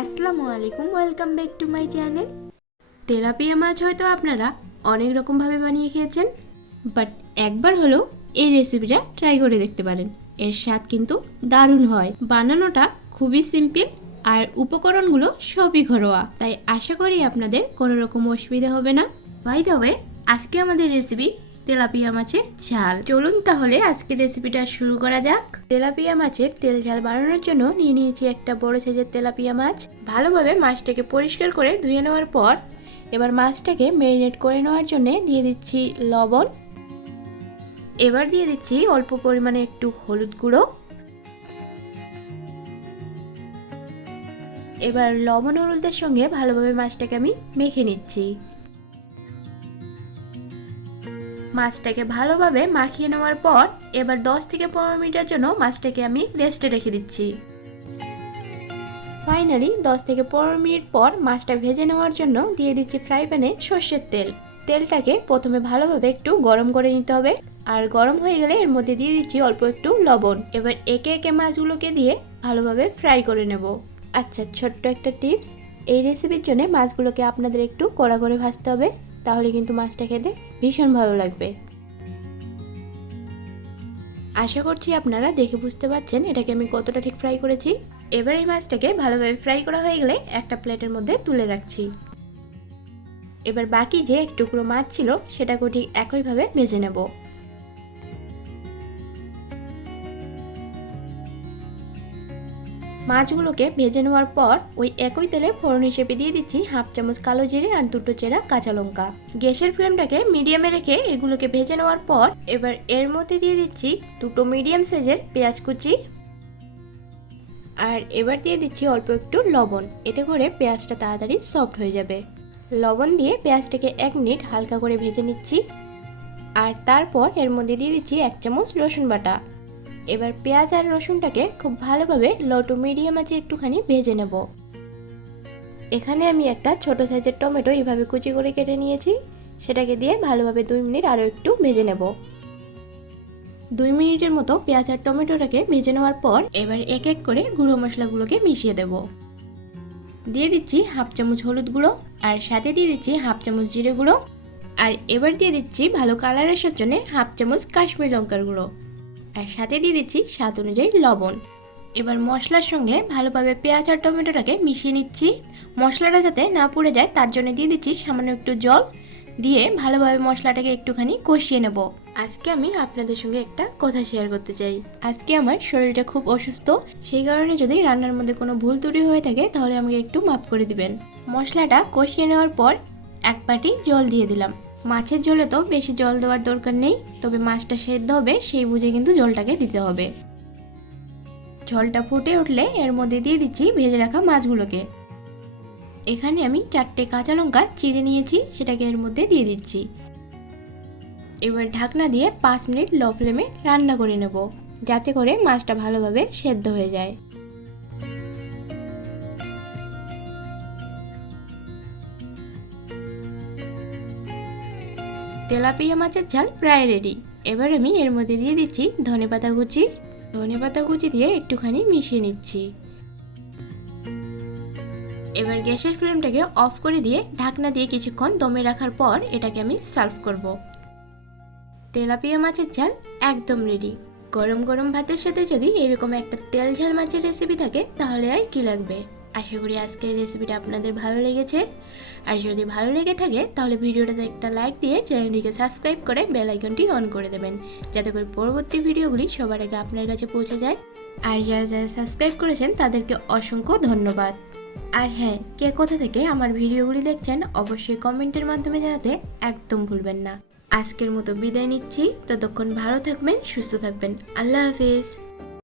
আসসালামু আলাইকুম, welcome back to my channel. Tilapia মাছ হয়তো আপনারা অনেক রকমভাবে বানিয়ে খেয়েছেন, বাট একবার হলেও এই রেসিপিটা ট্রাই করে দেখতে পারেন। এর স্বাদ কিন্তু দারুণ হয়। বানানোটা খুবই সিম্পল আর উপকরণগুলো সবই ঘরোয়া, তাই আশা করি আপনাদের কোনো রকম অসুবিধা হবে না। বাই দ্য ওয়ে, আজকে আমাদের রেসিপি তেলাপিয়া মাছের ঝাল। চলুন তাহলে আজকের রেসিপিটা শুরু করা যাক। তেলাপিয়া মাছের তেল ঝাল বানানোর জন্য নিয়ে নিয়েছি একটা বড় সাইজের তেলাপিয়া মাছ। ভালোভাবে মাছটাকে পরিষ্কার করে ধুয়ে নেওয়ার পর এবার মাছটাকে ম্যারিনেট করে নেওয়ার জন্য দিয়ে দিচ্ছি লবণ। এবার দিয়ে দিচ্ছি অল্প পরিমাণে একটু হলুদ গুঁড়ো। এবার লবণ হলুদের সঙ্গে ভালোভাবে মাছটাকে আমি মেখে নিচ্ছি। মাছটাকে ভালোভাবে মাখিয়ে নেওয়ার পর এবার 10 থেকে 15 মিনিটের জন্য মাছটাকে আমি রেস্টে রেখে দিচ্ছি। ফাইনালি 10 থেকে 15 মিনিট পর মাছটা ভেজে নেওয়ার জন্য দিয়ে দিচ্ছি ফ্রাই প্যানে সর্ষের তেল। তেলটাকে প্রথমে ভালোভাবে একটু গরম করে নিতে হবে, আর গরম হয়ে গেলে এর মধ্যে দিয়ে দিচ্ছি অল্প একটু লবণ। এবার একে একে মাছগুলোকে দিয়ে ভালোভাবে ফ্রাই করে নেব। আচ্ছা, ছোট্ট একটা টিপস, এই রেসিপির জন্য মাছগুলোকে আপনাদের একটু কড়া করে ভাজতে হবে, তাহলে কিন্তু মাছটা খেতে ভীষণ ভালো লাগবে। আশা করছি আপনারা দেখে বুঝতে পারছেন এটাকে আমি কতটা ঠিক ফ্রাই করেছি। এবার এই মাছটাকে ভালোভাবে ফ্রাই করা হয়ে গেলে একটা প্লেটের মধ্যে তুলে রাখছি। এবার বাকি যে এক টুকরো মাছ ছিল সেটাকেও ঠিক একইভাবে ভেজে নেব। মাছগুলোকে ভেজে নেওয়ার পর ওই একই তেলে ফোড়ন হিসেবে দিয়ে দিচ্ছি হাফ চামচ কালো জিরে আর দুটো চেরা কাঁচা লঙ্কা। গ্যাসের ফ্লেমটাকে মিডিয়ামে রেখে এগুলোকে ভেজে নেওয়ার পর এবার এর মধ্যে দিয়ে দিচ্ছি দুটো মিডিয়াম সাইজের পেঁয়াজ কুচি, আর এবার দিয়ে দিচ্ছি অল্প একটু লবণ, এতে করে পেঁয়াজটা তাড়াতাড়ি সফট হয়ে যাবে। লবণ দিয়ে পেঁয়াজটাকে 1 মিনিট হালকা করে ভেজে নিচ্ছি, আর তারপর এর মধ্যে দিয়ে দিচ্ছি 1 চামচ রসুন বাটা। এবার পেঁয়াজ আর রসুনটাকে খুব ভালোভাবে লো টু মিডিয়াম আঁচে একটুখানি ভেজে নেব। এখানে আমি একটা ছোট সাইজের টমেটো এইভাবে কুচি করে কেটে নিয়েছি, সেটাকে দিয়ে ভালোভাবে 2 মিনিট আরও একটু ভেজে নেব। 2 মিনিটের মতো পেঁয়াজ আর টমেটোটাকে ভেজে নেওয়ার পর এবার এক এক করে গুঁড়ো মশলাগুলোকে মিশিয়ে দেব। দিয়ে দিচ্ছি হাফ চামচ হলুদ গুঁড়ো, আর সাথে দিয়ে দিচ্ছি হাফ চামচ জিরে গুঁড়ো, আর এবার দিয়ে দিচ্ছি ভালো কালার আসার জন্য হাফ চামচ কাশ্মীরি লঙ্কার গুঁড়ো, আর সাথে দিয়ে দিচ্ছি স্বাদ অনুযায়ী লবণ। এবার মশলার সঙ্গে ভালোভাবে পেঁয়াজ আর টমেটোটাকে মিশিয়ে নিচ্ছি। মশলাটা যাতে না পুড়ে যায় তার জন্য দিয়ে দিচ্ছি সামান্য একটু জল, দিয়ে ভালোভাবে মশলাটাকে একটুখানি কষিয়ে নেব। আজকে আমি আপনাদের সঙ্গে একটা কথা শেয়ার করতে চাই। আজকে আমার শরীরটা খুব অসুস্থ, সেই কারণে যদি রান্নার মধ্যে কোনো ভুল ত্রুটি হয়ে থাকে তাহলে আমাকে একটু মাফ করে দিবেন। মশলাটা কষিয়ে নেওয়ার পর 1 বাটি জল দিয়ে দিলাম। মাছের ঝোলে তো বেশি জল দেওয়ার দরকার নেই, তবে মাছটা সেদ্ধ হবে সেই বুঝে কিন্তু জলটাকে দিতে হবে। ঝোলটা ফুটে উঠলে এর মধ্যে দিয়ে দিচ্ছি ভেজে রাখা মাছগুলোকে। এখানে আমি 4টে কাঁচা লঙ্কা চিড়ে নিয়েছি, সেটাকে এর মধ্যে দিয়ে দিচ্ছি। এবার ঢাকনা দিয়ে 5 মিনিট লো ফ্লেমে রান্না করে নেব, যাতে করে মাছটা ভালোভাবে সেদ্ধ হয়ে যায়। তেলাপিয়া মাছের ঝাল প্রায় রেডি। এবার আমি এর মধ্যে দিয়ে দিচ্ছি ধনেপাতা কুচি। ধনেপাতা কুচি দিয়ে একটুখানি মিশিয়ে নিচ্ছি। এবার গ্যাসের ফ্লেমটাকে অফ করে দিয়ে ঢাকনা দিয়ে কিছুক্ষণ দমে রাখার পর এটাকে আমি সার্ভ করব। তেলাপিয়া মাছের ঝাল একদম রেডি। গরম গরম ভাতের সাথে যদি এরকম একটা তেল ঝাল মাছের রেসিপি থাকে তাহলে আর কি লাগবে। আশা করি আজকের রেসিপিটা আপনাদের ভালো লেগেছে, আর যদি ভালো লেগে থাকে তাহলে ভিডিওটাতে একটা লাইক দিয়ে চ্যানেলটিকে সাবস্ক্রাইব করে বেল আইকনটি অন করে দেবেন, যাতে করে পরবর্তী ভিডিওগুলি সবার আগে আপনার কাছে পৌঁছে যায়। আর যারা যারা সাবস্ক্রাইব করেছেন তাদেরকে অসংখ্য ধন্যবাদ। আর হ্যাঁ, কে কোথা থেকে আমার ভিডিওগুলি দেখছেন অবশ্যই কমেন্টের মাধ্যমে জানাতে একদম ভুলবেন না। আজকের মতো বিদায় নিচ্ছি, ততক্ষণ ভালো থাকবেন, সুস্থ থাকবেন। আল্লাহ হাফেজ।